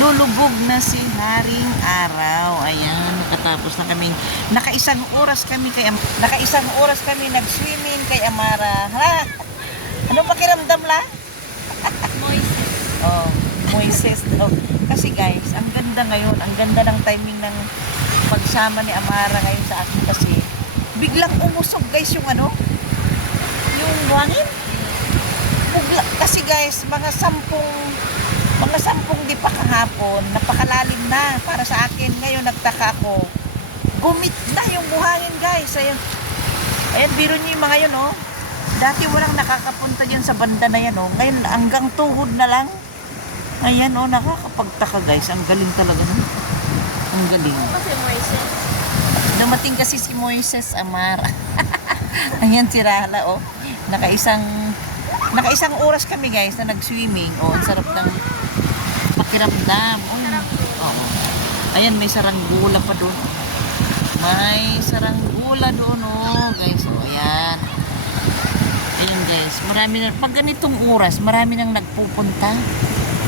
Lulubog na si Haring Araw. Ayan, nakatapos na kami. Nakaisang oras kami nag-swimming kay Amara. Ha? Ano pakiramdam la? Moises. Oh, Moises daw. Kasi guys, ang ganda ngayon. Ang ganda ng timing ng pagsama ni Amara ngayon sa akin kasi biglang umusog guys yung yung buhangin. Kasi guys, mga sampung di pa kahapon, napakalalim na para sa akin. Ngayon nagtaka ako, gumit na yung buhangin guys. Ayan, biro nyo yung mga yun, oh. Dati walang nakakapunta dyan sa banda na yan, oh. Ngayon hanggang tuhod na lang. Ayan, oh, nakakapagtaka guys. Ang galing talaga, no? Ang galing. Kasi Moises. Dumating kasi si Moises Amara. Ayan si Rala, oh. Nakaisang oras kami guys na nag-swimming. Oh, ang sarap ng pakiramdam. Oh. Ayan, may saranggula pa doon. May saranggula doon, oh, guys. Oh, ayan. Ayan, guys. Marami na, pag ganitong oras, marami nang nagpupunta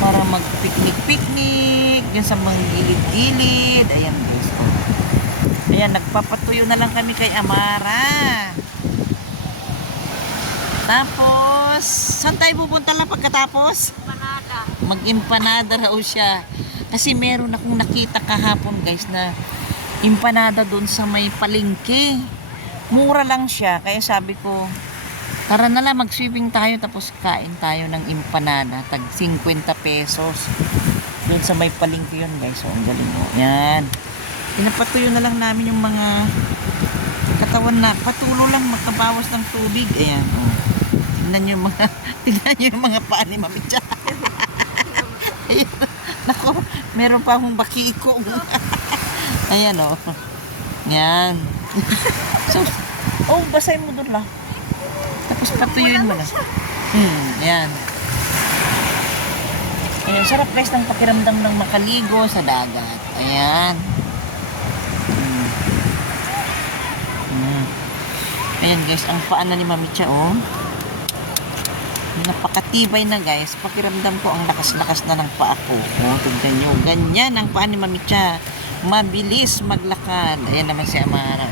para mag-picnic-picnic dyan sa mga gilid-gilid. Ayan, guys. Oh. Ayan, nagpapatuyo na lang kami kay Amara. Tapos, saan tayo pupunta lang pagkatapos? Panada. Mag-empanada raw siya. Kasi meron akong nakita kahapon guys na empanada doon sa may palengke. Mura lang siya. Kaya sabi ko, tara na lang mag-swimming tayo tapos kain tayo ng empanada. Tag 50 pesos. Doon sa may palengke yun guys. So, ang galing mo. Yan. Pinapatuyo na lang namin yung mga katawan na patulo lang magkabawas ng tubig. Ayan. Oh. Tignan nyo yung mga paa ni Mami Cha. Nako, meron pa akong bakiko. Ayan, o. Oh. Yan. So, oh, basahin mo doon lang. Tapos patuyuin mo na. Ayan. Ayan, sarap guys ng pakiramdam ng makaligo sa dagat. Ayan. Ayan guys, ang paa na ni Mami Cha, oh. Napakatibay na guys. Pakiramdam ko ang lakas-lakas na ng paa ko. Oh, tignan nyo. Ganyan ang paa ni Mami Cha. Mabilis maglakad. Ayan naman si Amara.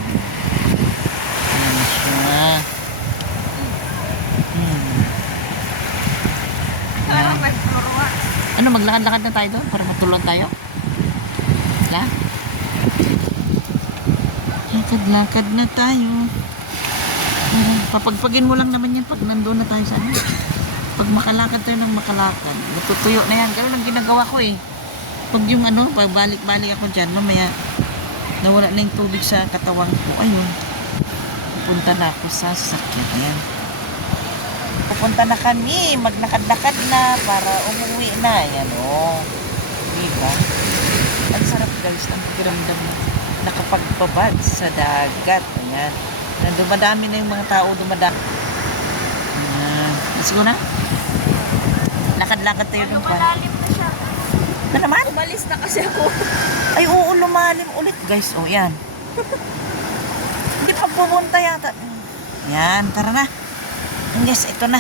Ayan siya. Ano, maglakad-lakad na tayo doon para matulog tayo? Wala? Lakad-lakad na tayo. Papagpagin mo lang naman yan pag nandun na tayo sa pag makalakad tayo ng makalakad, natutuyo na yan. Ganun ang ginagawa ko eh. Pag yung pagbalik-balik ako dyan, mamaya nawala na yung tubig sa katawan ko. Ayun, pupunta na ako sa sasakyan. Ayan, pupunta na kami, maglakad-lakad na para umuwi na. Ayan, oh, diba? Ang sarap guys ang pakiramdam na nakapagpabad sa dagat. Ayan, na dumadami na yung mga tao, dumadami. Let's go na. Lakad-lakad tayo ng Malalim na siya. Na naman? Umalis na kasi ako. Ay, oo, lumalim ulit guys. Oh, yan. Hindi pa pupunta yata. Yan, tara na. Guys, ito na.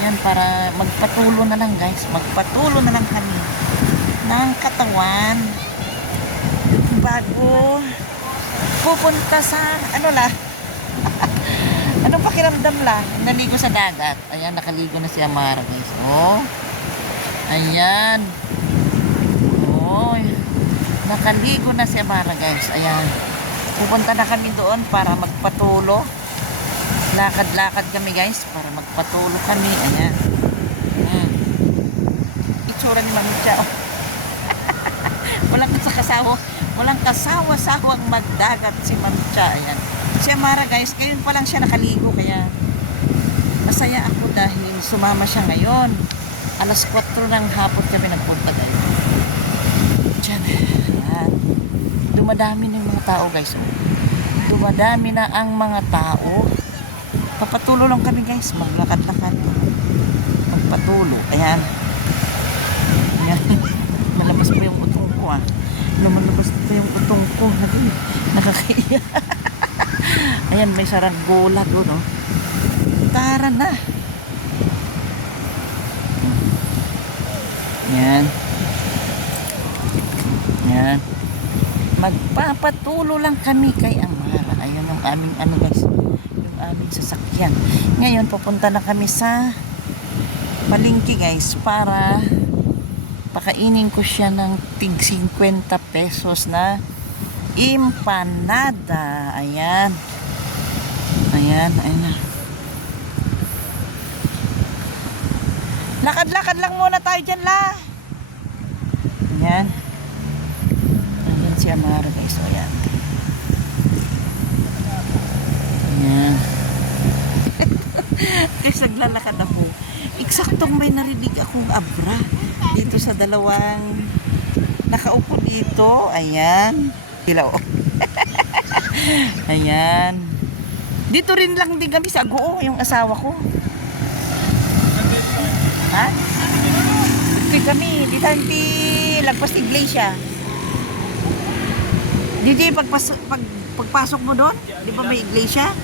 Yan, para magpatulo na lang guys. Magpatulo na lang kami ng katawan bago pupunta sa anong pakiramdam lang naligo sa dagat. Ayan, nakaligo na si Amara guys. Oh, ayan. Oh, nakaligo na si Amara guys. Ayan, pupunta na kami doon para magpatulo. Lakad-lakad kami guys para magpatulo kami. Ayan. Itsura ni Mami Cha. Walang kasawa-sawang magdagat si Mami Cha. Ayan. Si Amara guys, ngayon pa lang siya nakaligo kaya masaya ako dahil sumama siya ngayon. Alas 4 ng hapon kami nagpunta guys. Diyan. Ayan. Dumadami na yung mga tao guys. Dumadami na ang mga tao. Papatulo lang kami guys. Maglakad-lakad. Magpatulo. Ayan. Ayan. Malabas pa yung utong ko ah. Lumalabas pa yung utong ko. Nakakaiya. Ayan, may saranggola doon, no? Tara na. Yan. Yan. Magpapatulo lang kami kay Amara. Ayun yung aming ano guys, yung aming sasakyan. Ngayon pupunta na kami sa palengke guys para pakainin ko siya ng tig 50 pesos na empanada. Ayan. Ayan, ayan na. Lakad-lakad lang muna tayo dyan, la. Ayan. Ayan si Amara guys. Ayan. Ayan. Guys, naglalakad ako. Eksaktong may narinig akong abra dito sa dalawang nakaupo dito. Ayan. Hilaw. Ayan. Dito rin lang din kami sa Agoo, yung asawa ko. Ha? Dito kami, dito hindi lagpas iglesia. Dito pagpasok mo doon, di ba may iglesia?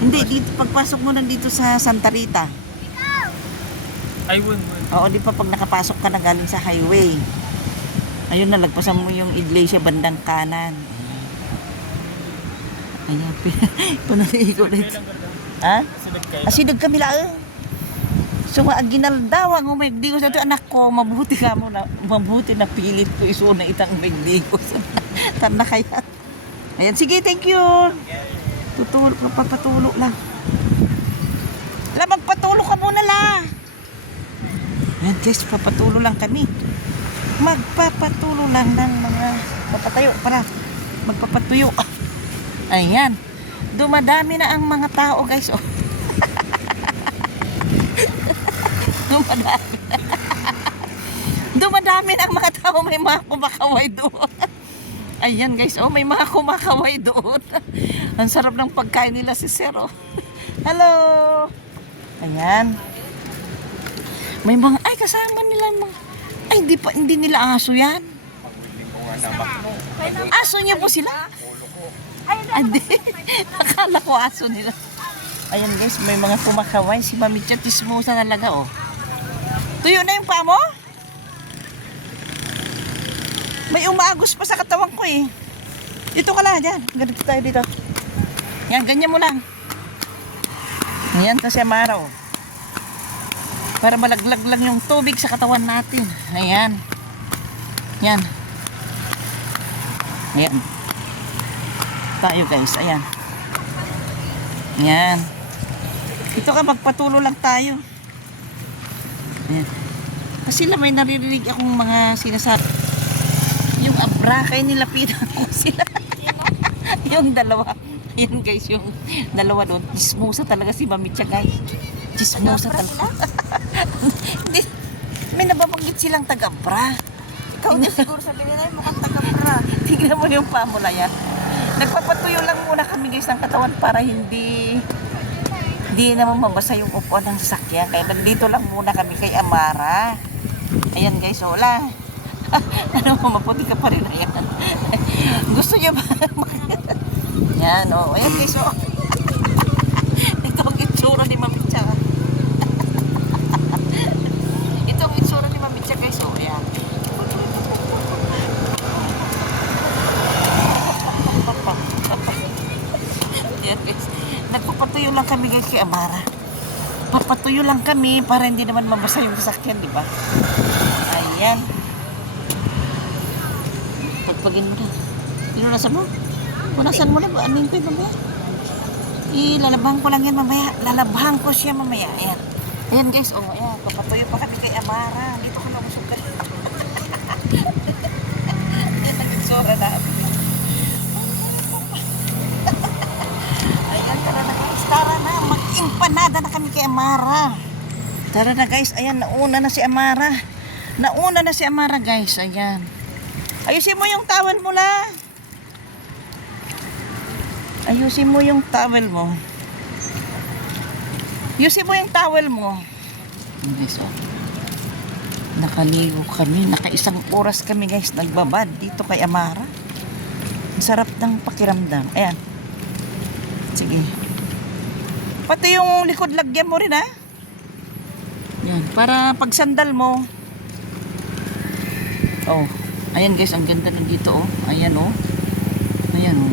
Hindi, dito pagpasok mo nandito sa Santa Rita. Ay, won. Oo, di pa pag nakapasok ka na galing sa highway. Ayun na, lagpasan mo yung iglesia bandang kanan. Ayan, punaligo na ito. Ha? Asinag kami lang. So, ginaldawa ng magdigos na ito, anak ko, mabuti na pilit ko isuna itang magdigos. Tanda kaya. Ayan, sige, thank you. Papatulo lang. La, magpatulo ka muna la. Ayan guys, papatulo lang kami. Magpapatulo lang ng mga papatayo para magpapatuyo. Ayan. Dumadami na ang mga tao guys. Oh. Dumadami. Dumadami na ang mga tao. May mga kumakaway doon. Ayan guys. Oh, may mga kumakaway doon. Ang sarap ng pagkain nila si Sir. Oh. Hello. Ayan. May mga, ay kasama nila mga, ay hindi nila aso yan. Aso niya po sila? Hindi. Akala ko aso nila. Ayan guys, may mga kumakaway. Si Mami Chat, tismosa talaga oh. Tuyo na yung paa mo? May umagos pa sa katawan ko eh. Dito ka lang, dyan. Ganito tayo dito. Yan, ganyan mo lang. Ayan to si Amara oh. Para malaglag lang yung tubig sa katawan natin. Ayan. Yan. Ayan. Tayo guys, ayan. Ayan. Ito ka, magpatulo lang tayo. Ayan. Kasi lang may naririnig akong mga sinasabi. Yung abra, kaya nilapitan ko sila. Yung dalawa. Ayan guys, yung dalawa doon. Chismosa talaga si Mamitsa guys. Chismosa talaga. Hindi. May nababanggit silang taga-abra. Ikaw na siguro sabi nila yung mukhang taga-pra. Tingnan mo yung pamula yan. Nagpapatuyo lang muna kami guys ng katawan para hindi naman mabasa yung upuan ng sasakyan. Kaya nandito lang muna kami kay Amara. Ayan guys, wala. Ano mo, maputi ka pa rin. Ayan. Gusto niyo ba? Yan, oh. Ayan guys, oh. Ito ang itsura ni Mami Cha. Ito ang itsura ni Mami Cha guys, oh. Ayan. Ayan guys. Nagpapatuyo lang kami guys kay Amara. Papatuyo lang kami para hindi naman mabasa yung sasakyan, di ba? Ayan. Pagpagin mo na. Pinunasan mo? Punasan mo na ba? Anin ko yung mamaya? Lalabahan ko lang yan mamaya. Lalabahan ko siya mamaya. Ayan. Ayan guys. Oh, ayan. Papatuyo pa kami kay Amara. Dito ka na usok ka. Ayan. Nagsora na. Ayan. Tara na guys. Tara na. Mag-impanada na kami kay Amara. Tara na guys. Ayan. Nauna na si Amara. Nauna na si Amara guys. Ayan. Ayusin mo yung towel mo la. Ayusin mo yung towel mo. Ayusin mo yung towel mo. Guys, oh. Nakaligo kami. Naka1 oras kami guys. Nagbabad dito kay Amara. Ang sarap ng pakiramdam. Ayan. Sige. Pati yung likod lagyan mo rin ha. Yan. Para pag sandal mo. Oh. Ayan guys, ang ganda ng dito oh. Ayan oh. Ayan oh.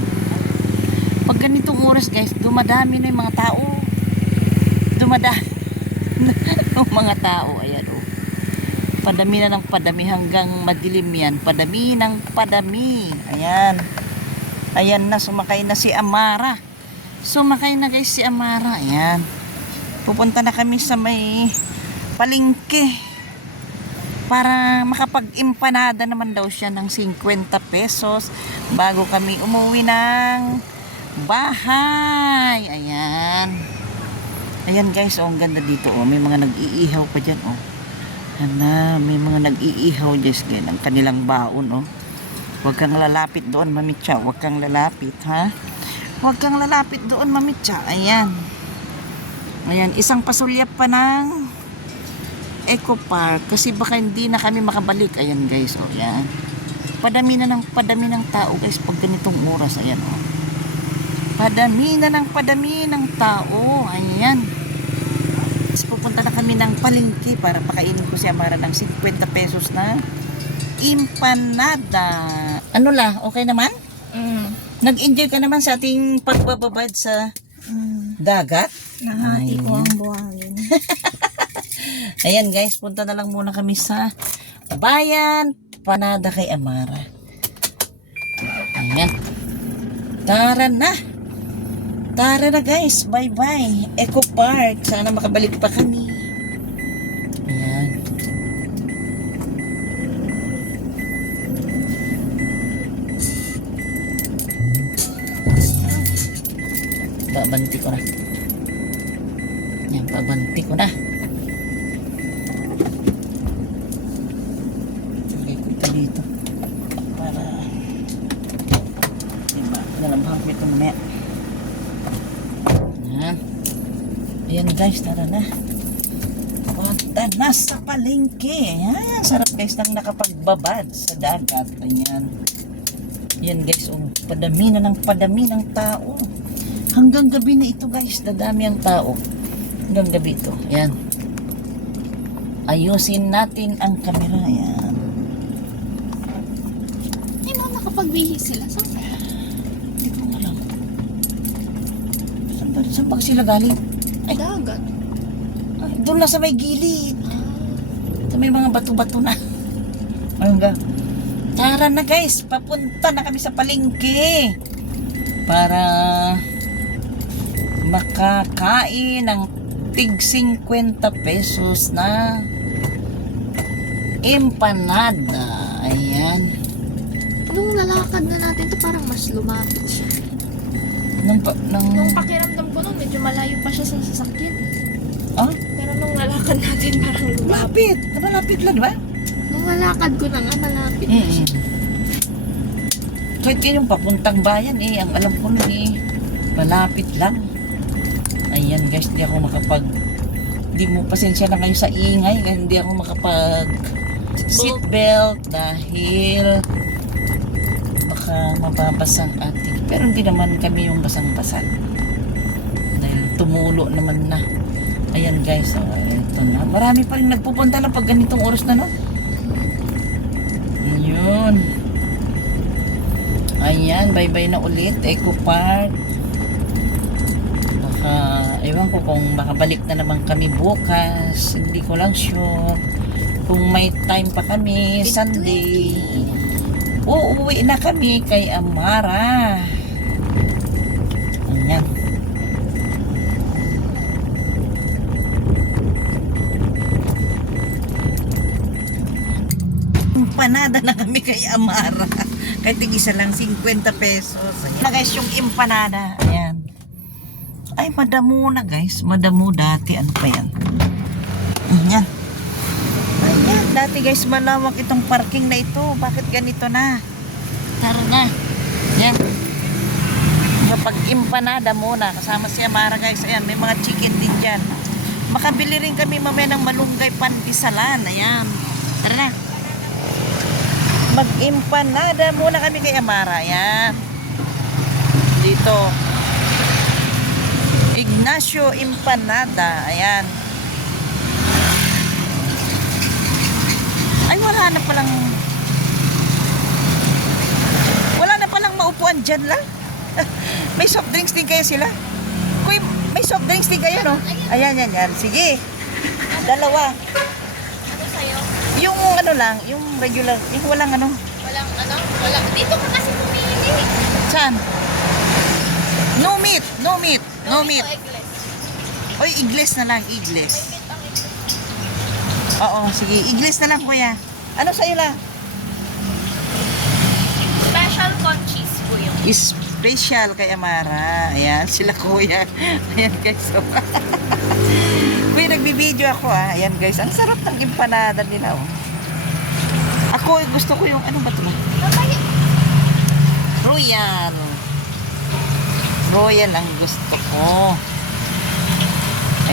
Pag ganitong oras guys, dumadami na yung mga tao. Dumadami ng mga tao. Ayan oh. Padami na ng padami hanggang madilim yan. Padami ng padami. Ayan. Ayan na, sumakay na si Amara. Sumakay na guys si Amara. Ayan. Pupunta na kami sa may palengke. Para makapag-empanada naman daw siya ng 50 pesos bago kami umuwi ng bahay. Ayan. Ayan guys, oh, ang ganda dito. Oh. May mga nag-iihaw pa dyan. Oh. Ana, may mga nag-iihaw guys ng kanilang baon. Oh. Huwag kang lalapit doon, Mamitsa. Huwag kang lalapit, ha? Huwag kang lalapit doon, Mamitsa. Ayan. Ayan, isang pasulyap pa ng Eco Park kasi baka hindi na kami makabalik. Ayan guys, oh, ayan. Padami ng tao guys pag ganitong oras. Ayan oh. Padami ng tao. Ayan. Tapos pupunta na kami ng palengke para pakainin ko si Amara ng 50 pesos na empanada. Ano la? Okay naman? Nag-enjoy ka naman sa ating pagbababad sa dagat? Nahati ko ang buhangin. Ayan guys, punta na lang muna kami sa bayan Panada kay Amara. Ayan. Tara na. Tara na guys. Bye bye. Eco Park. Sana makabalik pa kami. Ayan. Pabanti ko na. Ayan, pabanti ko na. Dito para diba nalambang ito mamaya. Ayan guys, tara na, punta na sa palengke. Ayan, sarap guys nang nakapagbabad sa dagat. Ayan, ayan guys, oh, padami ng tao hanggang gabi na ito guys. Dadami ang tao hanggang gabi ito. Ayan, ayusin natin ang camera. Ayan, Pagbihis sila, saan kaya? hindi ko alam. Saan ba sila galing? Ay, Dagat. ay, doon na sa may gilid. Sa may mga bato-bato na. Ayun ga. Tara na guys, papunta na kami sa palengke para makakain ng tig 50 pesos na empanada. Ayan. Nung lalakad na natin to parang mas lumapit siya. Nung Nung pakiramdam ko nun, medyo malayo pa siya sa sasakyan. ah, Pero nung lalakad natin parang lumapit. malapit lang, di ba? Nung lalakad ko na nga, malapit na siya. Kahit yung papuntang bayan ang alam ko nun malapit lang. Ayan guys, di mo pasensya na kayo sa ingay, hindi ako makapag seatbelt dahil baka mababasang ating, pero hindi naman kami yung basang-basa dahil tumulo naman na. Ayan guys, oh, ito na, marami pa rin nagpupunta lang pag ganitong oras na, no? Ayun. Ayan, bye-bye na ulit, Eco Park. Baka, ewan ko kung makabalik na naman kami bukas. Hindi ko lang sure. Kung may time pa kami, Sunday. Uuwi na kami kay Amara. Ayan. Empanada na kami kay Amara. Kahit isa lang 50 pesos. Ayan na guys, yung empanada. Ayan. Ay, madamo na guys. Madamo dati. Ano pa yan? Ayan. Ayan. Dati guys, malawak itong parking na ito. Bakit ganito na? Tara na. Ayan. Kapag-empanada muna. Kasama si Amara guys. Ayan, may mga chicken din dyan. Makabili rin kami mamaya ng malunggay pandisalan. Ayan. Tara na. Mag-empanada muna kami kay Amara. Ayan. Dito. Ignacio Empanada. Ayan. Ay, wala na palang Upuan dyan lang. May soft drinks din kaya sila? Kuy, may soft drinks din kayo, no? Ayan, yan. Sige. Dalawa. Ano sa'yo? Yung ano lang, yung regular, yung walang ano. Walang ano? Walang. Dito ka kasi pumili. Saan? No meat. No meat. Eggless. Oy, igles na lang, igles. May meat ang ito. Oo, sige, igles na lang, kuya. Ano sa'yo lang? Special con cheese po yun. Special kay Amara. Ayan, sila kuya. Ayan guys. So. Kuya, nagbibideo ako Ayan guys, ang sarap ng empanada nila Ako, gusto ko yung, ano ba ito? Royal. Royal ang gusto ko.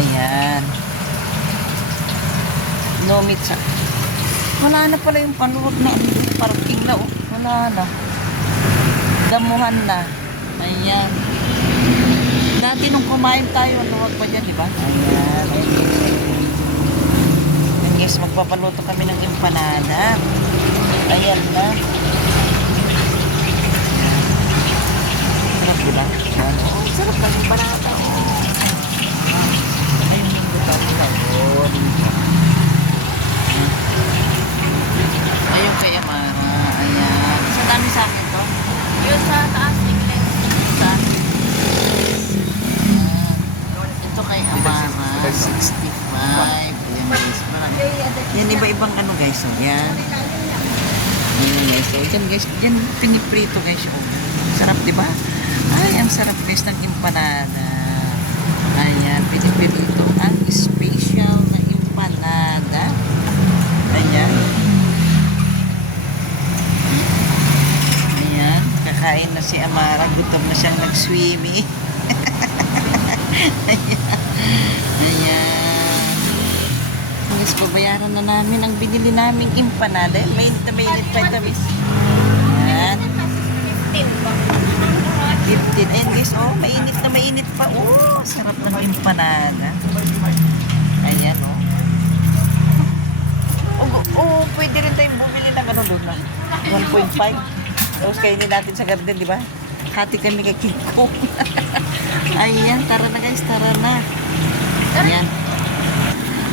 Ayan. No meat sa. Wala na pala yung panuod na parking na Wala na. Damuhan na. Ayan. Dati nung kumain tayo, luwag pa dyan, di ba? Ayan. Ayan guys, magpapaluto kami ng empanada. Ayan na. Sarap diba? Sarap ng empanada. Ayun yung butang lang. Ayun kay Amara. Ayan. Sa dami sa akin to. Yun sa taas, eggless. Saan? Ito kay Amara, 65. Ayan guys, marami. Yan iba-ibang ano guys. Yan. Yan guys. So, dyan guys, dyan piniprito guys. Sarap diba? Ay, ang sarap guys ng empanada. Ayan, piniprito ang special na empanada. Ayan. Ayan, kakain na si Amara. Gutom na siyang nag-swimming. Ayan. Guys, babayaran na namin ang binili naming empanada. Mainit na mainit pa ito, miss. Ayan. 15 po. 15. Ayan guys, mainit na mainit pa. Sarap ng empanada. Ayan, pwede rin tayong bumili ng ano doon na 1.5. Tapos kainin natin sa garden, di ba? Hati kami kay King Kong. Ayan, tara na guys, tara na. Ayan.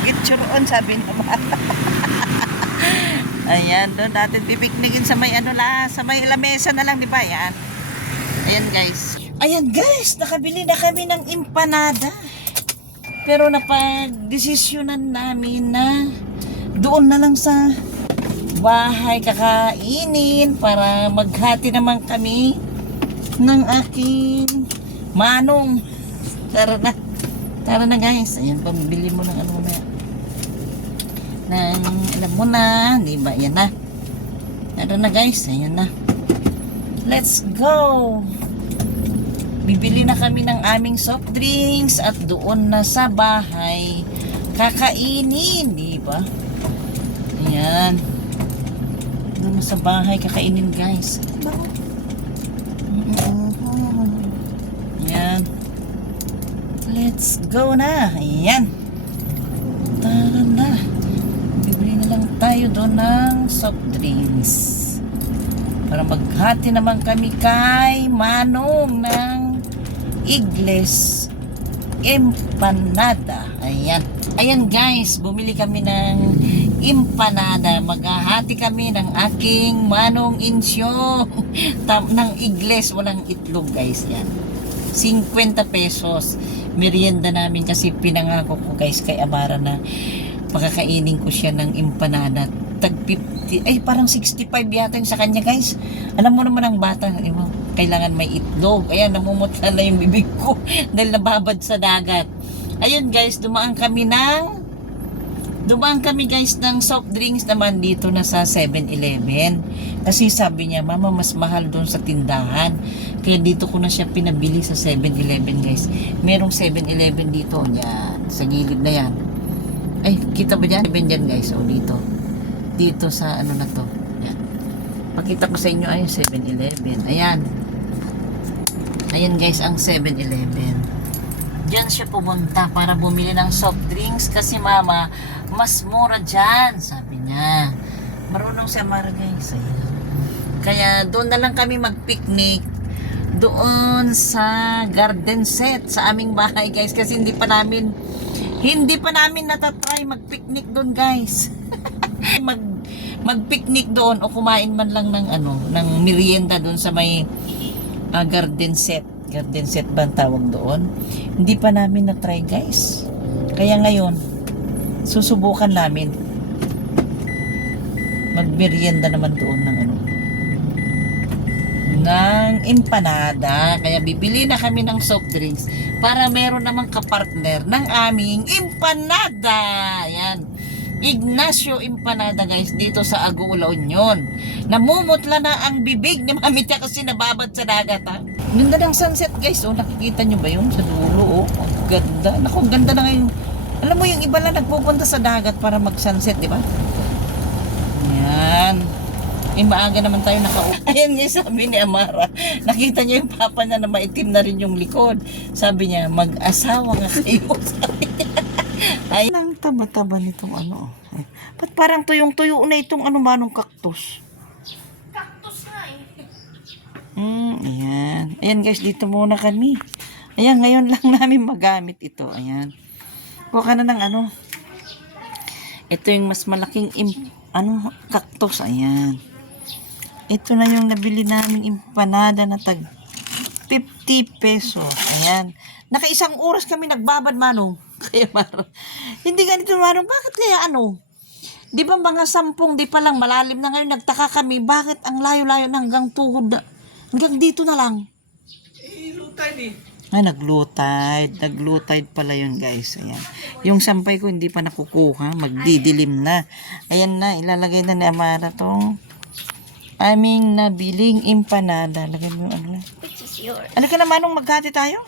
Gitsuroon, sabi naman. Ayan, doon natin pipiknikin sa may sa may lamesa na lang, di ba? Ayan. Ayan guys. Ayan guys, nakabili na kami ng empanada. Pero napag-desisyonan namin na doon na lang sa bahay kakainin para maghati naman kami ng aking manong. Tara na. Tara na guys. Ayan, pambili mo ng ano na. Alam mo na. Diba? Ayan na. Tara na guys. Ayan na. Let's go. Bibili na kami ng aming soft drinks at doon na sa bahay kakainin. Diba? Ayan. Doon na sa bahay kakainin guys. Ayan. Let's go na. Ayan. Tara na. Bibili na lang tayo doon ng soft drinks. Para maghati naman kami kay Manong ng Igles empanada. Ayan. Ayan guys, bumili kami ng empanada. Maghahati kami ng aking Manong Insyong ng Igles. Walang itlog guys. Yan. 50 pesos. Merienda namin kasi pinangako ko guys kay Amara na pakakainin ko siya ng empanada. Tag 50, ay parang 65 yata yung sa kanya guys. Alam mo naman ang bata, kailangan may itlog. Ayan, namumutla na yung bibig ko dahil nababad sa dagat. Ayun guys, dumaan kami guys ng soft drinks naman dito na sa 7-Eleven. Kasi sabi niya, mama mas mahal doon sa tindahan. Kaya dito ko na siya pinabili sa 7-Eleven guys. Merong 7-Eleven dito. Yan, sa gilid na yan. Ay, kita ba dyan? Dyan guys, dito. Dito sa ano na to. Yan. Pakita ko sa inyo ay 7-Eleven. Ayan. Ayan guys, ang 7-Eleven. Diyan siya pumunta para bumili ng soft drinks kasi mama, mas mura dyan, sabi niya. Marunong si Amara guys. Ayan. Kaya doon na lang kami mag-picnic doon sa garden set sa aming bahay guys kasi hindi pa namin natatry mag-picnic doon guys. Mag-picnic doon o kumain man lang ng ng merienda doon sa may garden set ba ang tawag doon. Hindi pa namin na-try guys. Kaya ngayon susubukan namin mag-merienda naman doon ng empanada. Kaya bibili na kami ng soft drinks para meron namang kapartner ng aming empanada. Ayan. Ignacio Empanada guys dito sa Agula Union. Namumutla na ang bibig ni Mami Tia kasi nababad sa dagat ha. Ganda ng sunset guys. Oh, nakikita nyo ba yun sa dulo? Oh, ang ganda. Naku, ganda na ngayon. Alam mo yung iba lang nagpupunta sa dagat para mag-sunset, di ba? Ayan. Maaga naman tayo nakaupo. Ayan nga sabi ni Amara. Nakita niya yung papa niya na maitim na rin yung likod. Sabi niya, mag-asawa nga kayo. Sabi niya. Ay, ang taba-taba nitong Ba't parang tuyong-tuyo na itong manong cactus? Cactus nga eh. Ayan. Ayan guys, dito muna kami. Ayan, ngayon lang namin magamit ito. Ayan. Kuha ka na ng Ito yung mas malaking cactus. Ayan. Ito na yung nabili namin empanada na tag 50 pesos. Ayan. Naka-1 oras kami nagbabad, Manong. Kaya hindi ganito, Manong. Bakit kaya Di ba mga 10, di pa lang malalim na ngayon. Nagtaka kami, bakit ang layo-layo na hanggang tuhod hanggang dito na lang? Lutay eh. Ay, nag-low-tide pala yun guys. Ayan. Yung sampay ko hindi pa nakukuha. Magdidilim na. Ayan na, ilalagay na ni Amara tong aming nabiling empanada. Lagay mo yung Which is yours. Ano ka naman nung maghati tayo?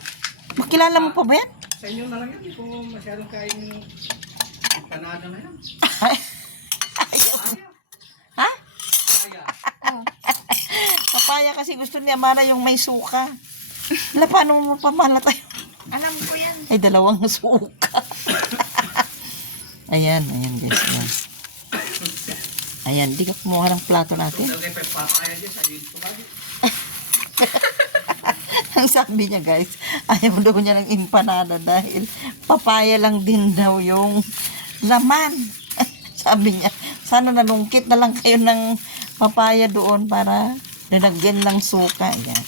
Makilala mo pa ba yan? Sa inyo na lang yan. Hindi ko masyadong kain yung empanada na yan. Ha? Kaya. Papaya kasi gusto ni Amara yung may suka. Wala, paano mo pamala tayo? Alam ko yan. Ay, 2 suka. Ayan guys. Ayan. Ayan, di ka kumuha ng plato natin. Lagay pa yung papaya dyan sa yun ko kaya. Ang sabi niya guys, ayaw daw niya ng empanada dahil papaya lang din daw yung laman. Sabi niya, sana nalungkit na lang kayo ng papaya doon para nilagyan ng suka. Ayan.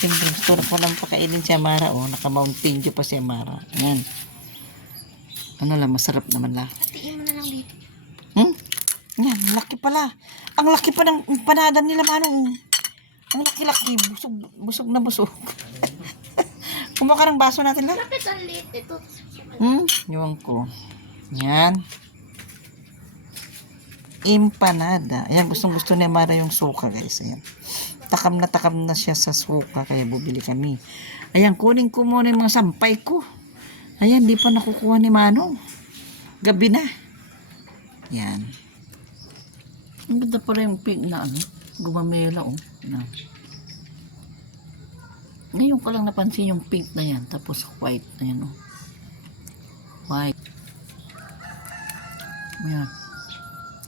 Siyempre, gusto na ko lang pakainin si Amara. Oh, naka-Mountain Dew pa si Amara. Ayan. Masarap naman lang. Hatiin mo na lang dito. Yan, laki pala. Ang laki pa ng empanada nila, Manong. Ang laki-laki. Busog na busog. Kumuha ka ng baso natin lang. Bakit ang liit ito? Iwan ko. Yan. Empanada. Ayan, gustong-gusto ni Amara yung suka, guys. Ayan. Takam na siya sa suka, kaya bubili kami. Ayan, kunin ko muna yung mga sampay ko. Ayan, di pa nakukuha ni Manong. Gabi na. Yan. Ang ganda pala yung pink na gumamela na. Ngayon ko lang napansin yung pink na yan, tapos white na yan white. Ayan.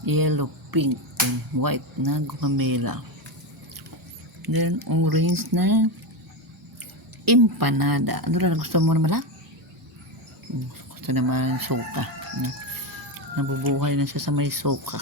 Yellow, pink, and white na gumamela. Then orange na empanada. Ano na gusto mo naman lang? Gusto naman yung suka. Nabubuhay na siya sa may suka.